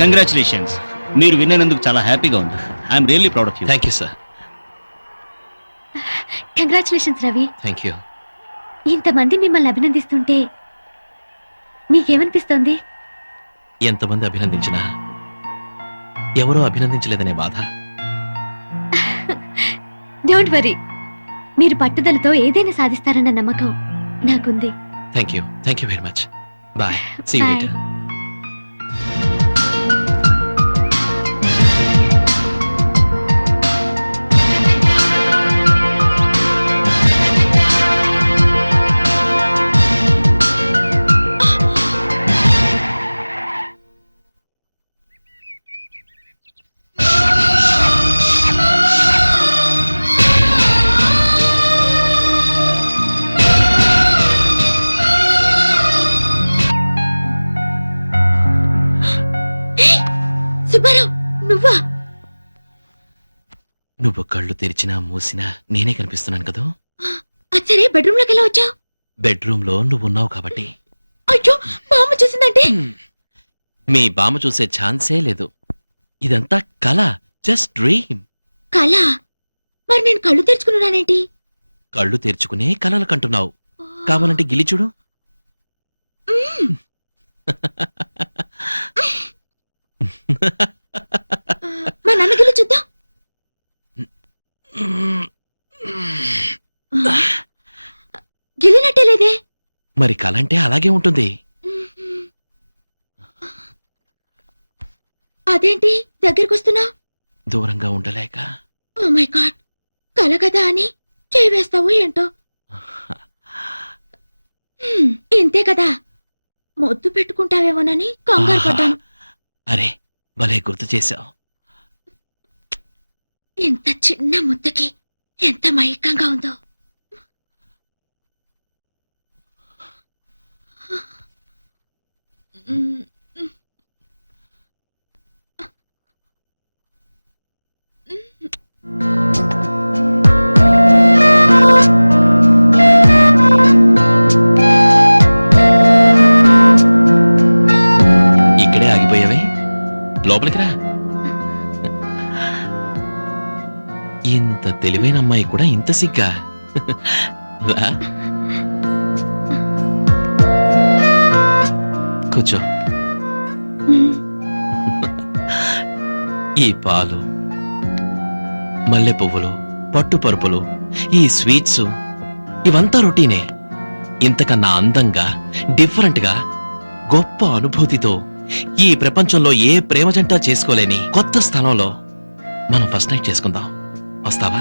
Congratulations. మీరు విన్నందుకు చాలా హ్యాపీగా ఉంది. I'm really proud of you. Thank you sir. Congratulations Ravi. Thank you. ఇంతమంది మిమ్మల్ని అభినందిస్తుంటే నీకేమనిపిస్తోంది? ఎంతమంది అభినందించినా ఎవరో అభినందించలేదనే బాధ. డోంట్ వరీ, మీరు పట్టుదలతో ఏదైనా సాధిస్తారన్న నమ్మకం నాకుంది. Thank you very much. Bye. See you later. నువ్వా? నువ్వు కళ్ళు తెరిచినా మూసినా నేనే కనిపిస్తున్నాను కదా. సరే, బెడ్రూమ్ లోకి ఎలా వచ్చావు? బెడ్రూమ్ లో నువ్వున్నావు కాబట్టి. అయ్యో, బామ్మ చూసిందంటే? మీ బామ్మ చూసే ఛాన్సే లేదు. ఇదంతా కళ, జస్ట్ డ్రీమ్. కళ? మరి నేను కళ్ళు తెరుచుకున్నానేంటి? కళ్ళు తెరుచుకునే కలలు కంటున్నావు. కావాలంటే గిలి చూడు. మా నాన్న గిల్లి చూద్దాం. గిల్లినట్టే లేదే. మరి కలంటే అలాగే ఉంటుంది. అదేంటి దగ్గరకు వస్తున్నా? దూరంగా ఉండలేక. ఓ మై గాడ్, కల కదా అని చేయి వేస్తావు ఏంటో. ఇంతే కదా, మొద్దు పెట్టుకుంటావేమోనని కంగారు పడ్డాను. అరే, భలే గుర్తు చేశావు. ఎంత చిన్న ముద్దకి ఎంత మైకంగా ఉందో. ఇక్కడే ఆగిపోయావే, లోపలికి రా. ఇంత తెలివైన అమ్మాయి కూడా ఇంత సిగ్గా? రా, కూర్చో. ఈ పాలు, మల్లె పువ్వులు, పట్టు పరుపులు, ఈ స్వీట్స్ ఇవంతా రొటీనే. ఇంతకన్నా అందంగా, డిఫరెంట్ గా, గొప్ప అనుభూతితో ఈ ప్రపంచంలో ఏ ప్రేమ జంట చేసుకోలేని కొత్త స్థలంలో మనం ఫస్ట్ నైట్ చేసుకుందాం. వస్తావా?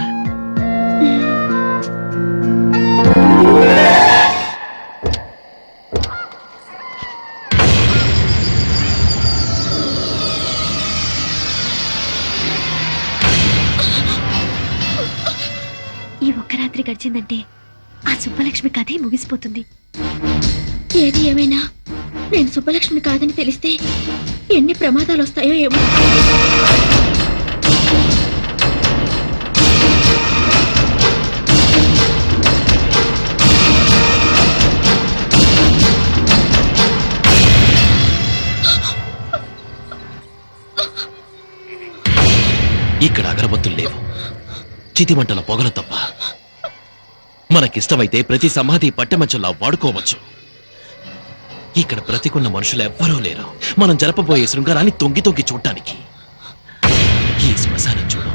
ఈ ఒక్క రాత్రి గడిచిందంటే ఆ సుబ్బలక్ష్మి కథే ముగిసిపోతుంది. ఏది ఏమైనా నేను సుబ్బలక్ష్మి కాదని తెలిస్తే ఎన్ని ప్రమాదాలు వస్తాయో ఏమో. ఇక్కడ అగరబత్తులు లేవు, చితిమంటల పొగలు తప్ప. మనకిష్టమైతే ప్రతి సమాధి పట్టెమంచంలా వాడుకోవచ్చు. ఇక్కడ బ్రతికున్న మనుషులు ఎవ్వరూ లేరు మనం జరపబోయే శృంగారాన్ని తొంగి తొంగి చూడటానికి. ఈ శ్మశానం చూడు,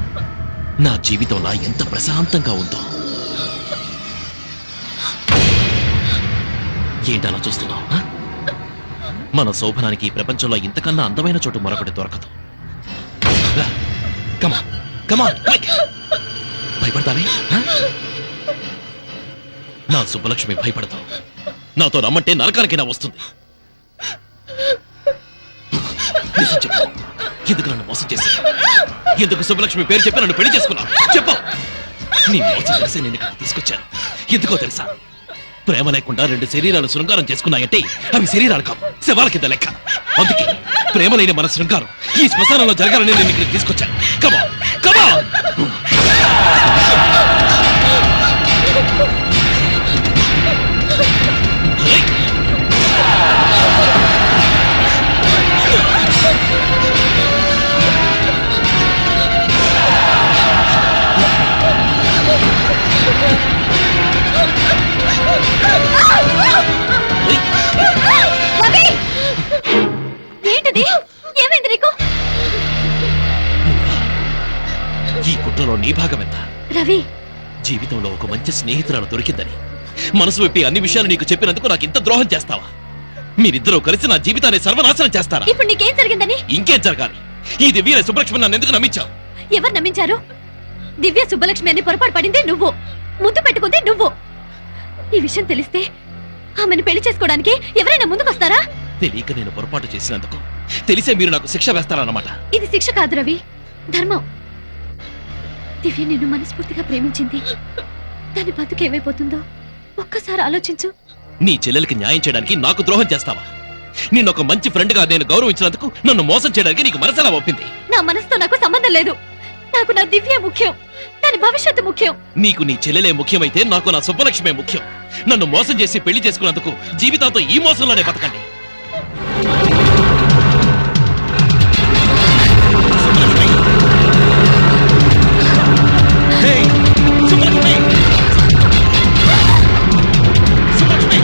నా జీవితంలో ఎంత ప్రశాంతంగా ఉందో. ఏంటలా చూస్తున్నావు? మన శోభనానికి ఈ ప్రపంచంలో ఇంతకన్నా అందమైన చోటు మరొకటి దొరకదు. భయపడతావే? నా సుబ్బలక్ష్మి భయపడతావు. నాతో రమ్మంటే నరకానికైనా వస్తుంది. ఎందుకు నన్ను మోసం చేసి, ఎందుకు సుబ్బలక్ష్మి పేరు చెప్పి నన్ను పెళ్లి చేసుకున్నావు? చెప్పు. నీ మోసం తెలిసి నేను ఇక్కడ తీసుకొచ్చాను. ఎందుకో తెలుసా? ప్రేమ లేకుండా రెండు శరీరాలు శృంగారం చేసుకున్నాయంటే అవి శరీరాలు కావు, శవాల కింద లెక్క. అందుకే ప్రేమ లేని మన శృంగారం ఈ శ్మశానంలో జరగాలని నేను ఇక్కడ తీసుకొచ్చాను. కమా కమా. ఏమైంది ఏమైంది నీకు? ఈ కుట్రలో నీ భాగం ఎంత? రవి, జీవితంలో ఒక మంచి స్నేహితురాలు దొరికిందని మనసు విప్పి అన్ని విషయాలు నీకు చెప్పినందుకు నాకు ఇంత ద్రోహం చేస్తావా? మీరిద్దరూ కలిసి నా జీవితాన్ని సర్వనాశనం చేస్తారా? ఇప్పుడు నీకేం జరిగిందని? ఇంకేం జరగాలి? ఈ దివ్య సుబ్బలక్ష్మి నన్ను ఎందుకు నమ్మించావు? ఎవరు నమ్మించారు? దివ్య సుబ్బలక్ష్మి అని పొరపాటు పడింది నువ్వు, ముద్దు పెట్టుకుంది నువ్వు. ఈ విషయం తెలిస్తే ఆమెను పెళ్లి చేసుకోవడానికి ఎవరైనా ముందుకొస్తారా? తెలియక నేను పొరపాటు చేసినందుకు తెలిసే మీరు నాకు శిక్ష వేస్తారన్నమాట. ఇది శిక్ష కాదు రవి, ధర్మం. దివ్య నిన్ను మనస్ఫూర్తిగా ప్రేమించింది. దాని బతుకు ఏమైపోతుందో ఒక్కసారి ఆలోచించు. నీ చెల్లెలకి న్యాయం చేయడానికి నాకు ద్రోహం చేస్తావా? నిన్న ఒక మంచి ఫ్రెండ్ గా నేను గౌరవించినందుకు నన్ను మోసం చేయడానికి నీకు మనసెలా ఒప్పింది? నా మనసుతో నాకు సంబంధం లేదు. నాకు నా దివ్య ముఖ్యం, దాని భవిష్యత్తు ముఖ్యం. నీకు నీ చెల్లెలే ముఖ్యమైతే నాకు నా సుబ్బలక్ష్మే ముఖ్యం. నన్ను మోసం చేసి పెళ్లి చేసుకున్నందుకు జీవితాంతో ఈ మోసంలోనే బతకండి. Hey! సుబ్బలక్ష్మి! సుబ్బలక్ష్మి!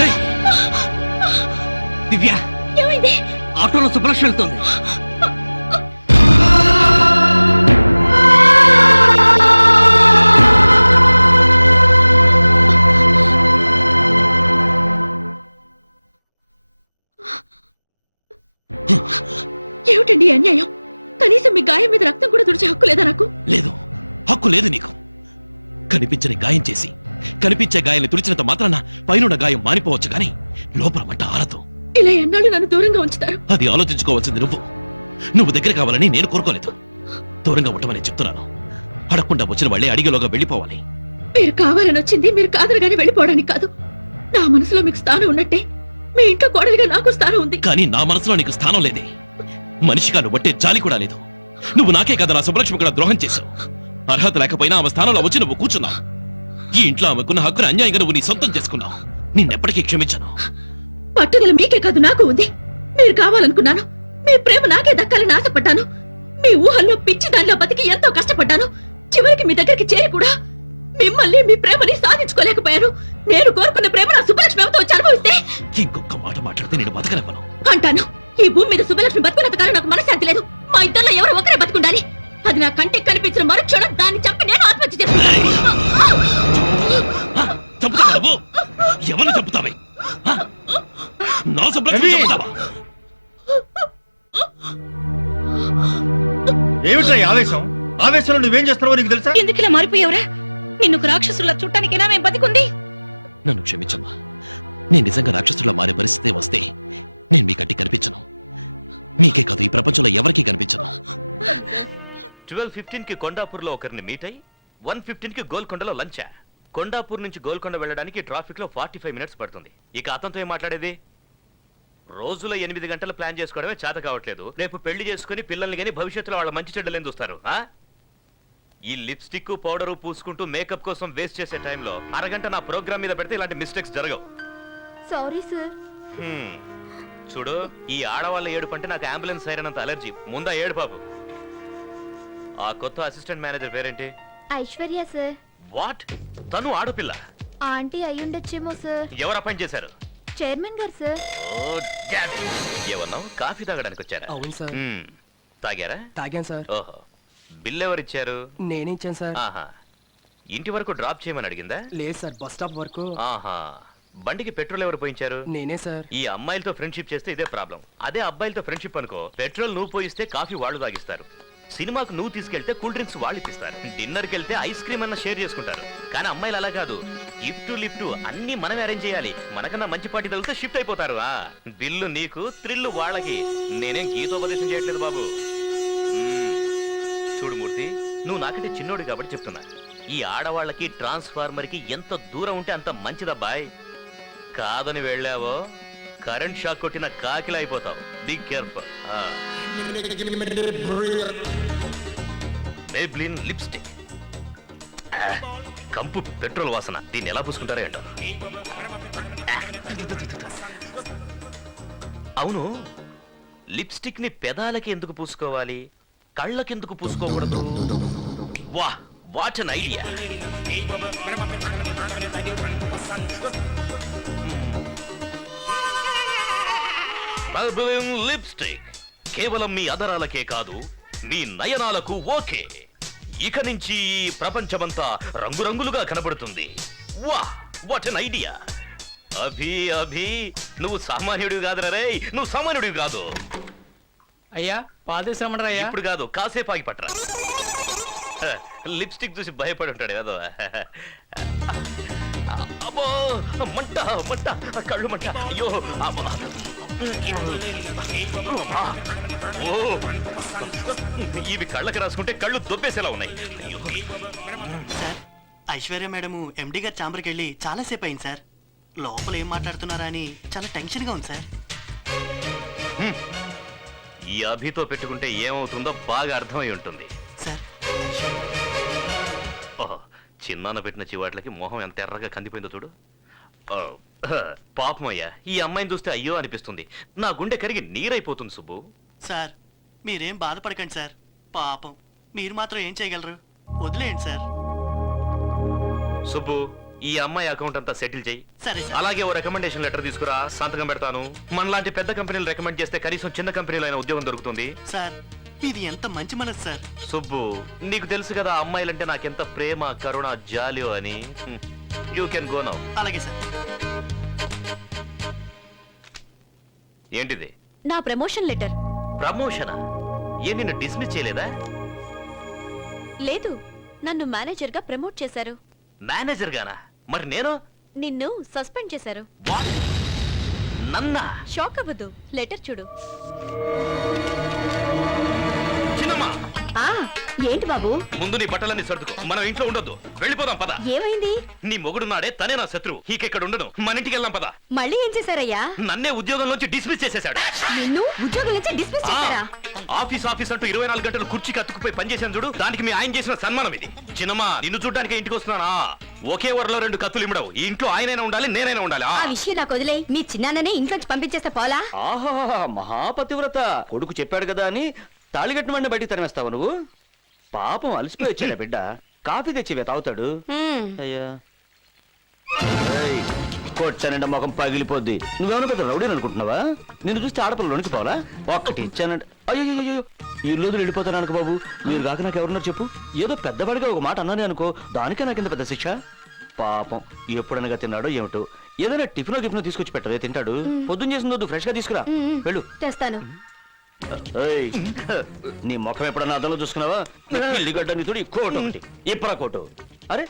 Hey! దివ్య, ఏమైంది? ఆటోలో సుబ్బలక్ష్మి వెళ్తుంది. ఏమిటండి ఈ అన్యాయం? కనీసం మీ గాయం మీద రక్తం కూడా తుడిచే హక్కు లేదా నాకు? లేదు, హక్కు లేదు నీకు. కనిపించని గాయం చేసి కనిపించే గాయాన్ని తుడిచినంత మాత్రాన పైనున్న గాయం మానిపోవచ్చు కానీ లోపల మంట ఆరదు. ఇలా ఎన్నాళ్ళు నన్ను దూరంగా ఉంచుతారు? అది ఆలోచించుకోవాల్సింది నువ్వు. నువ్వు దగ్గర కావాలని నేను కోరుకోలేదు. దూరంగా ఉండమని చెప్తున్నాను. అడగకుండా వచ్చిన వాళ్ళే అడిగేలోగా వెళ్ళిపోవాలి. మీరు కావాలని వచ్చింది మీరు కాదనగానే వెళ్ళిపోవడానికి కాదు. నా మనసులో మీకు స్థానం ఉన్నట్టే మీ ఇంట్లో కోడలిగా నాకు స్థానం ఉంది. కానీ నా మనసులో నీకు స్థానం లేదే. మనిషిగా నువ్వు బట్టే జాలి కూడా లేదు. నువ్వు నాకే కదా నా సుబ్బలక్ష్మి కూడా ద్రోహం చేశావు. అర్హత లేకపోయినా ఆమె స్థానంలో వచ్చి నువ్వు కూర్చున్నావు. ఈ ఇంట్లో ఆమెకున్న హక్కును అన్యాయంగా నువ్వు నీ సొంతం చేసుకున్నావు. నిన్నెప్పటికీ క్షమించను. పట్టుదల మీకే కాదు నాకు ఉంది. మీరు కావాలనుకున్నాను. మీ ప్రేమ నాకే దక్కాలని ఆశపడ్డాను. మీ ఊహల్లో పిచ్చి దానిలో బతికి ఎంతో కష్టపడ్డాను. చివరికి మీ దగ్గరికి చేరి కూడా మిమ్మల్ని మీ ప్రేమని సాధించుకోలేకపోయాను. నేను కోరుకున్న ప్రేమ నా సుబ్బలక్ష్మి ఎవరితో వచ్చి అనుభవిస్తే ఇంకొక మాట మాట్లాడితే నేను బతకనివ్వను అంటాను. ఈ భూమి మీద సుబ్బలక్ష్మి బతుకున్నంత కాలం నాకు మనశ్శాంతి లేదు. మా ఇద్దరిలో ఎవరు ఒకరే బతుకుండాలి. అది నా కంటికి కనిపించిన మరుక్షణం దాన్ని చంపి నేను ఆత్మహత్య చేసుకున్నాను. చంపుతావా నువ్వు? ఎవరిని చంపుతావే? నా సుబ్బలక్ష్మి చంపుతావా? ఏమిట్రా ఈ ఆవేశం? ఆవేశంలో నువ్వేం చేస్తున్నావో నీకు తెలుసా? ఎందుకు ఇలా మారిపోయావురా? నిన్ను రాక్షసుల చుట్టానికైనా మేము బతికుంది. నన్ను క్షమించమ్మా. నేను నిజంగా రాక్షసులా మారే పరిస్థితి వస్తే నేను మీ కంటికి కనిపించను. మీకే కాదు ఈ ప్రపంచంలో ఎవరికీ కనిపించను. 12:15 కి కొండాపూర్ లో ఒకరిని మీట్ అయి 1:15 కి గోల్కొండలో లంచా. కొండాపూర్ నుంచి గోల్కొండ వెళ్ళడానికి ట్రాఫిక్ లో 45 మినిట్స్ పడుతుంది. ఇక అతనితో ఏం మాట్లాడేది? రోజులో 8 గంటలు ప్లాన్ చేసుకోవడమే చేత కావట్లేదు. రేపు పెళ్లి చేసుకుని పిల్లల్ని గానీ భవిష్యత్తులో వాళ్ళ మంచి చెడ్డలేని చూస్తారు. ఈ లిప్స్టిక్ పౌడరు పూసుకుంటూ మేకప్ కోసం వేస్ట్ చేసే టైంలో అరగంట నా ప్రోగ్రామ్ మీద పెడితే ఇలాంటి మిస్టేక్స్ జరగవు. Sorry sir. చూడు, ఈ ఆడవాళ్ళ ఏడుపు అంటే నాకు అంబులెన్స్ సైరనంత అలర్జీ. ముందా ఏడు బాబు. ఆ కొత్త అసిస్టెంట్ మేనేజర్ పేరేంటి? ఐశ్వర్య సార్. వాట్? తను ఆడపిల్ల? ఆంటీ అయ్యుండొచ్చేమో సార్. ఎవరు అపాయింట్ చేశారు? Chairman garu sir. ఏమన్నావు? కాఫీ తాగడానికి వచ్చారా? అవును సార్. తాగారా? తాగాను సార్. ఓహో, బిల్ ఎవరిచ్చారు? నేనే ఇచ్చాను సార్. ఆహా, ఇంటి వరకు డ్రాప్ చేయమని అడిగిందా? లేదు సార్, బస్ స్టాప్ వరకు. ఆహా, బండికి పెట్రోల్ ఎవరు పోయించారు? నేనే సార్. ఈ అమ్మాయిలతో ఫ్రెండ్షిప్ చేస్తే ఇదే ప్రాబ్లం. అదే అబ్బాయిలతో ఫ్రెండ్షిప్ అనుకో, పెట్రోల్ నువ్వు పోయిస్తే కాఫీ వాళ్ళు తాగిస్తారు. సినిమాకు నువ్వు తీసుకెళ్తే కూల్ డ్రింక్స్ వాళ్ళు ఇప్పిస్తారు. డిన్నర్కి వెళ్తే ఐస్ క్రీమ్ అన్న షేర్ చేసుకుంటారు. కానీ అమ్మాయిలు అలా కాదు. గిఫ్ట్ లిఫ్ట్ అన్ని మనమే అరేంజ్ చేయాలి. మనకన్నా మంచి పార్టీ తగిలితే షిఫ్ట్ అయిపోతారు. బిల్లు నీకు, థ్రిల్లు వాళ్ళకి. నేనేం గీతోపదేశం చేయట్లేదు బాబు. చూడు మూర్తి, నువ్వు నాకంటే చిన్నోడు కాబట్టి చెప్తున్నా. ఈ ఆడవాళ్ళకి ట్రాన్స్ఫార్మర్ కి ఎంత దూరం ఉంటే అంత మంచిదబ్బాయ్. కాదని వెళ్ళావో కరెంట్ షాక్ కొట్టిన కాకిలా అయిపోతావు. Be careful. మేబ్లిన్ లిప్స్టిక్, కంపు పెట్రోల్ వాసన. దీన్ని ఎలా పూసుకుంటారో ఏంటో. అవును, లిప్స్టిక్ ని పెదాలకి ఎందుకు పూసుకోవాలి, కళ్ళకెందుకు పూసుకోకూడదు? వా, వాట్ అన్ ఐడియా. లిప్స్టిక్ కేవలం మీ అదరాలకే కాదు, మీ నయనాలకు ఓకే. ఇక నుంచి ఈ ప్రపంచమంతా రంగురంగులుగా కనబడుతుంది. వా what an idea. Abhi Abhi నువ్వు సామాన్యుడివి కాదురా రే, నువ్వు సామాన్యుడివి కాదు. అయ్యా పాలు తీసుకురమ్మంటారా అయ్యా? ఇప్పుడు కాదు, కాసేపు ఆగి పట్టరా. లిప్స్టిక్ చూసి భయపడి ఉంటాడు ఏదో. అబ్బో మంట మంట, కళ్ళు మంట, అయ్యో అబ్బా. ఓ ఇవి కళ్ళకి రాసుకుంటే కళ్ళు దొబ్బేసేలా ఉన్నాయి. అయ్యో. సార్ ఐశ్వర్య మేడము ఎండి గారి ఛాంబర్కి వెళ్ళి చాలాసేపు అయింది సార్. లోపల ఏం మాట్లాడుతున్నారా అని చాలా టెన్షన్గా ఉంది సార్. ఈ అభితో పెట్టుకుంటే ఏమవుతుందో బాగా అర్థమై ఉంటుంది. సార్ ఓహో, చిన్నాన్న పెట్టిన చివాట్లకి మొహం ఎంత ఎర్రగా కందిపోయిందో చూడు. ఓ, పాపం అయ్యా, ఈ అమ్మాయిని చూస్తే అయ్యో అనిపిస్తుంది. నా గుండె కరిగి నీరైపోతుంది సుబ్బు. సార్ మీరేం బాధపడకండి సార్. పాపం మీరు మాత్రం ఏం చేయగలరు, వదిలేయండి సార్. సుబ్బు, ఈ అమ్మాయి అకౌంట్ అంతా సెటిల్ చేయి. సరే సార్. అలాగే ఓ రికమెండేషన్ లెటర్ తీసుకురా, సంతకం పెడతాను. మనలాంటి పెద్ద కంపెనీలు రికమెండ్ చేస్తే కనీసం చిన్న కంపెనీలో అయినా ఉద్యోగం దొరుకుతుంది. సార్ ఇది ఎంత మంచి మనసు సార్. సుబ్బు, నీకు తెలుసు కదా అమ్మాయిలంటే నాకెంత ప్రేమ, కరుణ, జాలియో అని. You can go now. అలాగే సార్. ఏంటిది? నా ప్రమోషన్ లెటర్. ప్రమోషనా? ఏ నిన్ను డిస్మిస్ చేయలేదా? లేదు, నన్ను మేనేజర్ గా ప్రమోట్ చేశారు. మేనేజర్ గానా? మరి నేను? నిన్ను సస్పెండ్ చేశారు. What? నన్నా? షాక్ అవ్వదు, లెటర్ చూడు. చిన్నమ్మా, ఏంటి బాబు? ముందు నీ బట్టలన్నీ సర్దుకో. మనం ఇంట్లో ఉండొద్దు, వెళ్ళిపోదాం పద. ఏమైంది? నీ మొగుడు నాడే, తనే నా శత్రువు. ఇక్కడ ఉండను, మన ఇంటికి వెళ్దాం పద. మళ్ళీ ఏం చేశారయ్యా? నన్నే ఉద్యోగంలోంచి డిస్మిస్ చేసేశాడు. నిన్ను ఉద్యోగం నుంచి డిస్మిస్ చేశారా? ఆఫీస్ ఆఫీస్ అంటూ 24 గంటలు కుర్చీకి అతుక్కుపోయి పనిచేసాను చూడు, దానికి మీ ఆయన చేసిన సన్మానం ఇది. చిన్నమ్మా, నిన్ను చూడ్డానికి ఇంటికి వస్తున్నానా? ఒకే వరలో 2 కత్తులు ఇమ్మడవు. ఈ ఇంట్లో ఆయనైనా ఉండాలి, నేనైనా ఉండాలి. ఆ విషయం నాకు వదిలే. మీ చిన్నాన్ననే ఇంట్లోంచి పంపించేస్తే పోలా? ఆహా, మహాపతివ్రత కొడుకు చెప్పాడు కదా అని తాళిగట్టిన బయటికి తరిమేస్తావు నువ్వు? పాపం అలసిపోయి వచ్చాడా బిడ్డ, కాఫీ తెచ్చివే తాగుతాడు. అయ్యా కొట్టానంటే మొఖం పగిలిపోద్ది. నువ్వేమన్నా పెద్ద రౌడీ అనుకుంటున్నావా? నిన్ను చూస్తే ఆడపిల్లలోనికి పోవాలా? ఒక్కటి ఇచ్చానంటే అయ్యో ఈ రోజులు వెళ్ళిపోతాను అనుకో బాబు. మీరు కాక నాకు ఎవరున్నారు చెప్పు? ఏదో పెద్దవాడిగా ఒక మాట అన్నానే అనుకో, దానికే నాకింత పెద్ద శిక్ష. పాపం ఎప్పుడనగా తిన్నాడో ఏమిటో. ఏదైనా టిఫినో తీసుకొచ్చి పెట్టవే, తింటాడు. పొద్దున్న చేసిన ఫ్రెష్ గా తీసుకురా, వెళ్ళు. తెస్తాను. ఏయ్, నీ ముఖం ఎప్పుడన్నా అద్దంలో చూసుకున్నావా? ఇల్లిగడ్డ నితుడు ఈ కోటు ఒకటి, ఇప్పరా కోటు. అరే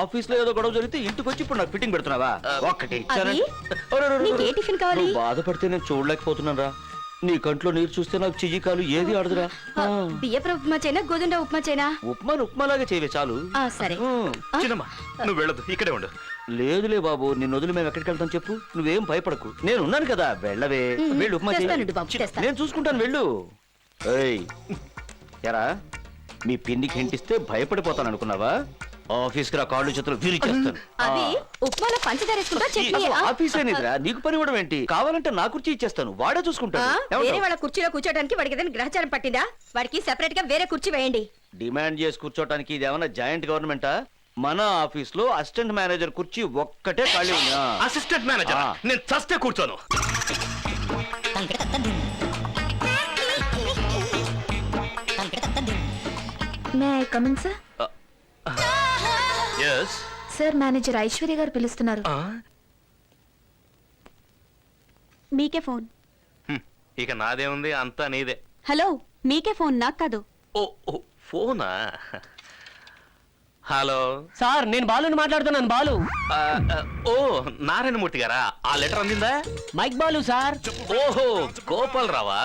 ఆఫీస్ లో ఏదో గొడవ జరిగితే ఇంటికి వచ్చి ఇప్పుడు నాకు ఫిట్టింగ్ పెడుతున్నావా? ఒక్కటి ఇచ్చానంటే నీకే టిఫిన్ కావాలి? నువ్వు బాధపడితే నేను చూడలేకపోతున్నాను రా. నీ కంట్లో నీరు చూస్తే నాకు చెయ్యి కాలు ఏది ఆడదురా. బియ్యపు ఉప్మా చేయనా, గోధుమ ఉప్మా చేయనా? ఉప్మాలాగా చేయవే చాలు. సరే. చిన్నమ్మా, నువ్వు వెళ్ళదు, ఇక్కడే ఉండు. లేదులే బాబు, నిన్ను వదిలి మేము ఎక్కడికి వెళ్తాం చెప్పు? నువ్వేం భయపడకు, నేను ఉన్నాను కదా. వెళ్ళవే, వెళ్ళు. ఉప్మా తెస్తానండి బాబు, చెయ్యి, తెస్తాను. నేను చూసుకుంటాను, వెళ్ళు. ఏయ్ ఎరా, మీ పిన్నికి హింటిస్తే భయపడిపోతాను అనుకున్నావా? ఆఫీస్కి రా, కాళ్ళు చేతులు విరిచేస్తాను. అది ఉప్మాలో పంచదార వేసుకుంటా, చట్నీ. ఆఫీస్ అయినదిరా, నీకు పని ఇవ్వడం ఏంటి? కావాలంటే నా కుర్చీ ఇచ్చేస్తాను, వాడే చూసుకుంటాను. వేరే ఏమంటావ్? వాళ్ళ కుర్చీలో కూర్చోడానికి వాడికి ఏదైనా గ్రహచారం పట్టిందా? వాడికి సెపరేట్ గా వేరే కుర్చీ వేయండి. డిమాండ్ చేసి కూర్చోటానికి ఇది ఏమన్నా జాయింట్ గవర్నమెంటా? మన ఆఫీస్ లో అసిస్టెంట్ మేనేజర్ కుర్చీ ఒక్కటే ఖాళీ ఉందా? అసిస్టెంట్ మేనేజర్ నేను చస్తే కూర్చోను. May I coming sir? Yes. Sir, manager Aishwarya garu పిలుస్తున్నారు. మీకే ఫోన్. ఇక నాదేముంది, అంతా నీదే. హలో, మీకే ఫోన్, నాకు కాదు. ఓ ఓ, ఫోనా? హలో సార్ నేను బాలుని మాట్లాడుతున్నాను. బాలు. ఓ నారాయణమూర్తి గారా? ఆ లెటర్ అందిందా? Mike Balu sir. ఓహో, గోపాల్ రావా?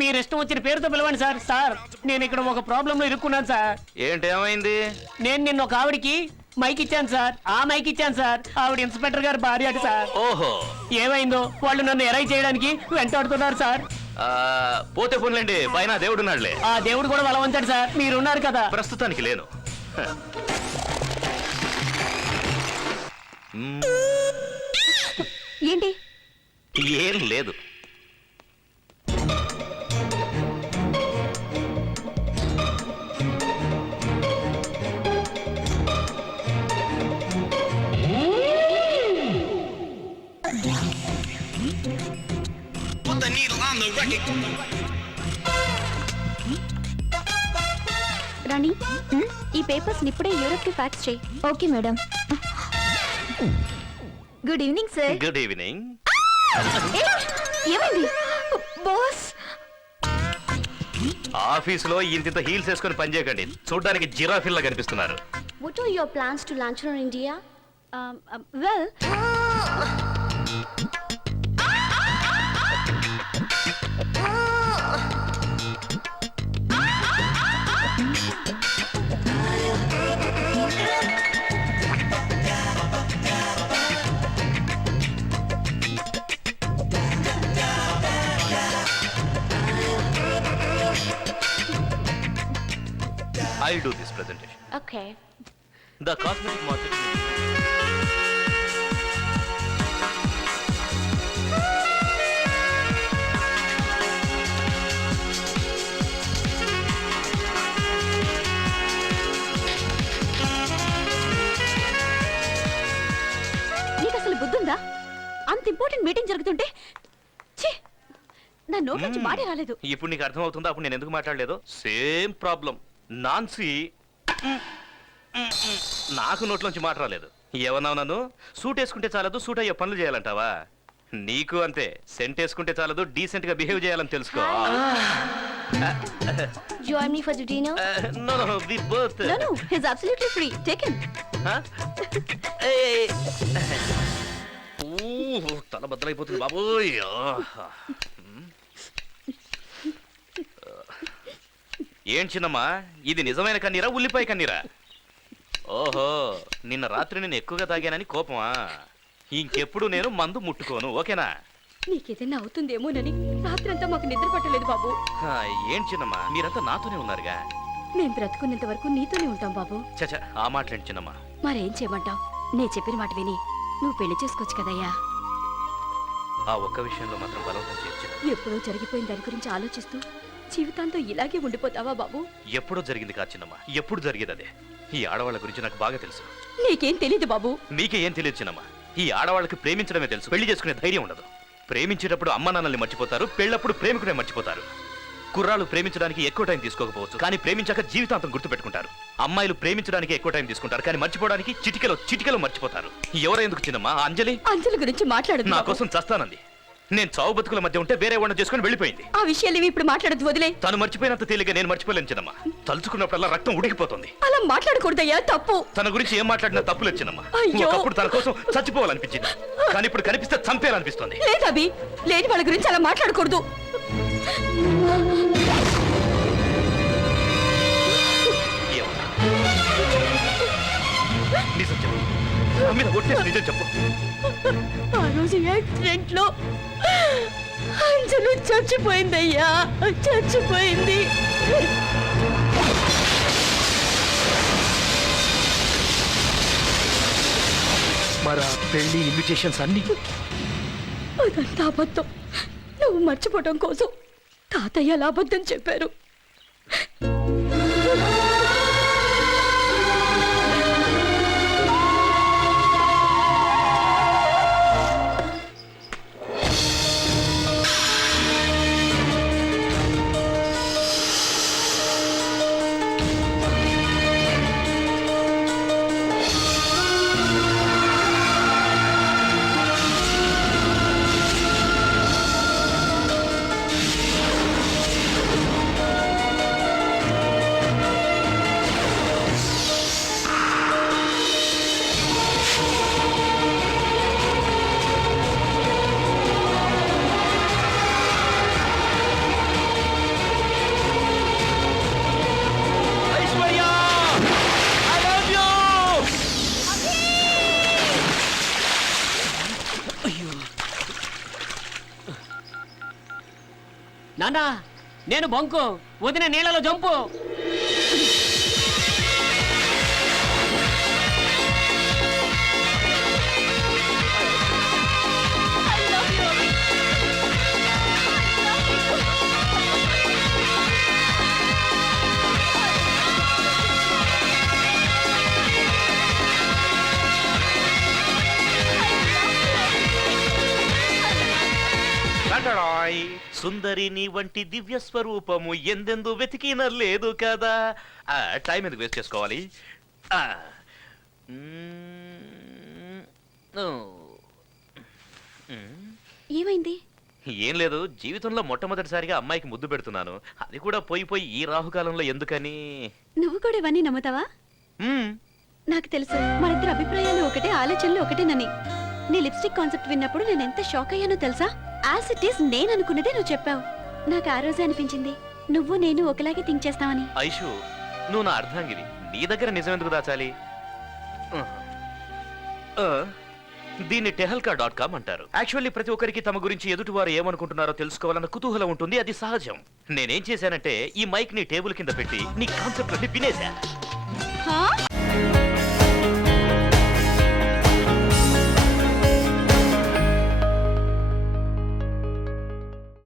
మీరు ఇష్టం వచ్చిన పేరుతో పిలవండి సార్. సార్ నేను ఇక్కడ ఒక ప్రాబ్లం లో ఇరుక్కున్నాను సార్. ఏంటేమైంది? నేను నిన్న ఒక ఆవిడికి మైక్ ఇచ్చాను సార్. ఆ మైక్ ఇచ్చాను సార్. ఆవిడ ఇన్స్పెక్టర్ గారు భార్య అటు సార్. ఓహో, ఏమైందో వాళ్ళు నన్ను ఎరై చేయడానికి వెంటాడుతున్నారు సార్. పోతే పోన్లేండి, పైన దేవుడున్నాడులే. ఆ దేవుడు కూడా బలవంతాడు సార్. మీరున్నారు కదా. ప్రస్తుతానికి లేను. ఏంటి? ఏం లేదు. రాణి ఈ పేపర్స్ ఇప్పుడే యూరోప్ కి ఫ్యాక్స్ చేయి. Okay madam. Good evening sir. Good evening. ఏమైంది బాస్? ఆఫీసులో ఇంత హీల్స్ వేసుకొని పనిచేయకండి, చూడడానికి జిరాఫిల్లా కనిపిస్తున్నారు. What are your plans to launch on India? Well, I'll do this presentation. okay. The cosmetic market. నీకు అసలు బుద్ధుందా? అంత ఇంపార్టెంట్ మీటింగ్ జరుగుతుంటే ఛీ, నా నోట్ నుంచి మాటే రాలేదు. ఇప్పుడు నీకు అర్థం అవుతుందా అప్పుడు నేను ఎందుకు మాట్లాడలేదు? Same problem. నాన్సీ నాకు నోట్లోంచి మాట రాలేదు. ఏమన్నావు నన్ను? సూట్ వేసుకుంటే చాలదు, సూట్ అయ్యే పనులు చేయాలంటావా? నీకు అంతే, సెంట్ వేసుకుంటే చాలదు, డీసెంట్ గా బిహేవ్ చేయాలని తెలుసుకో. Join me for the dinner? No no, we both. No, no, he's absolutely free. Take him. తల బద్దలైపోతుంది బాబోయ్. ఏం చిన్నమ్మా, ఇది నిజమైన కన్నీరా, ఉల్లిపాయ కన్నీరా? ఓహో, నిన్న రాత్రి నేను ఎక్కువగా తాగానని కోపమా? ఇంకెప్పుడు నేను మందు ముట్టుకోను, ఓకేనా? నీకేదైనా అవుతుందేమోనని రాత్రంతా మాకు నిద్ర పట్టలేదు బాబు. ఏం చిన్నమ్మా, మీరంతా నాతోనే ఉన్నారుగా. మేము బ్రతుకున్నంత వరకు నీతోనే ఉంటాం బాబు. చచ్చా, ఆ మాటలేంటి చిన్నమ్మా. మరేం చేయమంటావు? నే చెప్పిన మాట విని నువ్వు పెళ్లి చేసుకోవచ్చు కదయ్యా. ఆ ఒక్క విషయంలో మాత్రం బలవంతం చేయొచ్చు. ఎప్పుడో జరిగిపోయిన దాని గురించి ఆలోచిస్తూ జీవితాంతో ఇలాగే ఉండిపోతావా బాబు? ఎప్పుడో జరిగింది కాదు చిన్నమ్మా, ఎప్పుడు జరిగేది అదే. ఈ ఆడవాళ్ళ గురించి నాకు బాగా తెలుసు. నీకేం తెలీదు బాబు. నీకే ఏం తెలియదు చిన్నమ్మా. ఈ ఆడవాళ్ళకి ప్రేమించడమే తెలుసు, పెళ్లి చేసుకునే ధైర్యం ఉండదు. ప్రేమించేటప్పుడు అమ్మ నాన్నల్ని మర్చిపోతారు, పెళ్ళప్పుడు ప్రేమికునే మర్చిపోతారు. కుర్రాళ్ళు ప్రేమించడానికి ఎక్కువ టైం తీసుకోకపోవచ్చు, కానీ ప్రేమించాక జీవితాంతం గుర్తుపెట్టుకుంటారు. అమ్మాయిలు ప్రేమించడానికి ఎక్కువ టైం తీసుకుంటారు, కానీ మర్చిపోవడానికి చిటికెలో మర్చిపోతారు. ఎవరెందుకు చిన్నమ్మా? అంజలి అంజలి గురించి మాట్లాడదు నా బాబు. కోసం చస్తానంది. నేను చావు బతుకుల మధ్య ఉంటే వేరే వంట చేసుకుని వెళ్ళిపోయింది. ఆ విషయాలు ఇవి ఇప్పుడు మాట్లాడద్దు, వదిలే. తను మర్చిపోయినంత తేలిగా నేను మర్చిపోలేను చిన్నమ్మా. తలుచుకున్నప్పుడల్లా రక్తం ఉడికిపోతుంది. అలా మాట్లాడకూడదయ్యా, తప్పు. తన గురించి ఏం మాట్లాడినా తప్పులేదు చిన్నమ్మా. అయ్యో. ఒకప్పుడు తన కోసం చచ్చిపోవాలనిపించింది, కానీ ఇప్పుడు కనిపిస్తే చంపేయాలనిపిస్తుంది. లేదు అభి, లేని వాళ్ళ గురించి అలా మాట్లాడకూడదు. ఏమన్నా? నిజం చెప్పు, నా మీద ఒట్టేసి నిజం చెప్పు. ఆ రోజు యాక్సిడెంట్ లో అంజలు చచ్చిపోయిందయ్యా, చచ్చిపోయింది. మరి పెళ్లి ఇన్విటేషన్స్ అన్ని అదంతా అబద్ధం. నువ్వు మర్చిపోవడం కోసం తాతయ్య అలా అబద్ధం చెప్పారు. నాన్న, నేను బొంకు, వదిన నీళ్ళలో జంపు. సుందరి నీ వంటి దివ్య స్వరూపము ఎందెందు వెతికిన లేదు కదా. టైం ఎందుకు వేస్ట్ చేసుకోవాలి? ఆ, ఓ. ఏమైంది? ఏం లేదు, జీవితంలో మొట్టమొదటిసారిగా అమ్మాయికి ముద్దు పెడుతున్నాను. అది కూడా పోయి ఈ రాహుకాలంలో ఎందుకని. నువ్వు కూడా ఇవన్నీ నమ్ముతావా? మ్మ్. నాకు తెలుసు మనిద్దరి అభిప్రాయాలు ఒకటే, ఆలోచనలు ఒకటేనని. నీ లిప్స్టిక్ కాన్సెప్ట్ విన్నప్పుడు నేను ఎంత షాక్ అయ్యానో తెలుసా? యాజ్ ఇట్ ఈస్ నేను అనుకున్నదే నువ్వు చెప్పావు. నాకు ఆ రోజే అనిపించింది నువ్వు నేను ఒకలాగే థింక్ చేస్తావని. ఐషు, నువ్వు నా అర్ధాంగివి, నీ దగ్గర నిజం ఎందుకు దాచాలి? దీన్ని tehelka.com అంటారు. యాక్చువల్లీ ప్రతి ఒక్కరికి తమ గురించి ఎదుటివారు ఏమనుకుంటున్నారో తెలుసుకోవాలన్న కుతూహలం ఉంటుంది, అది సహజం. నేనేం చేశానంటే ఈ మైక్ ని టేబుల్ కింద పెట్టి నీ కాన్సెప్ట్ వినేశా.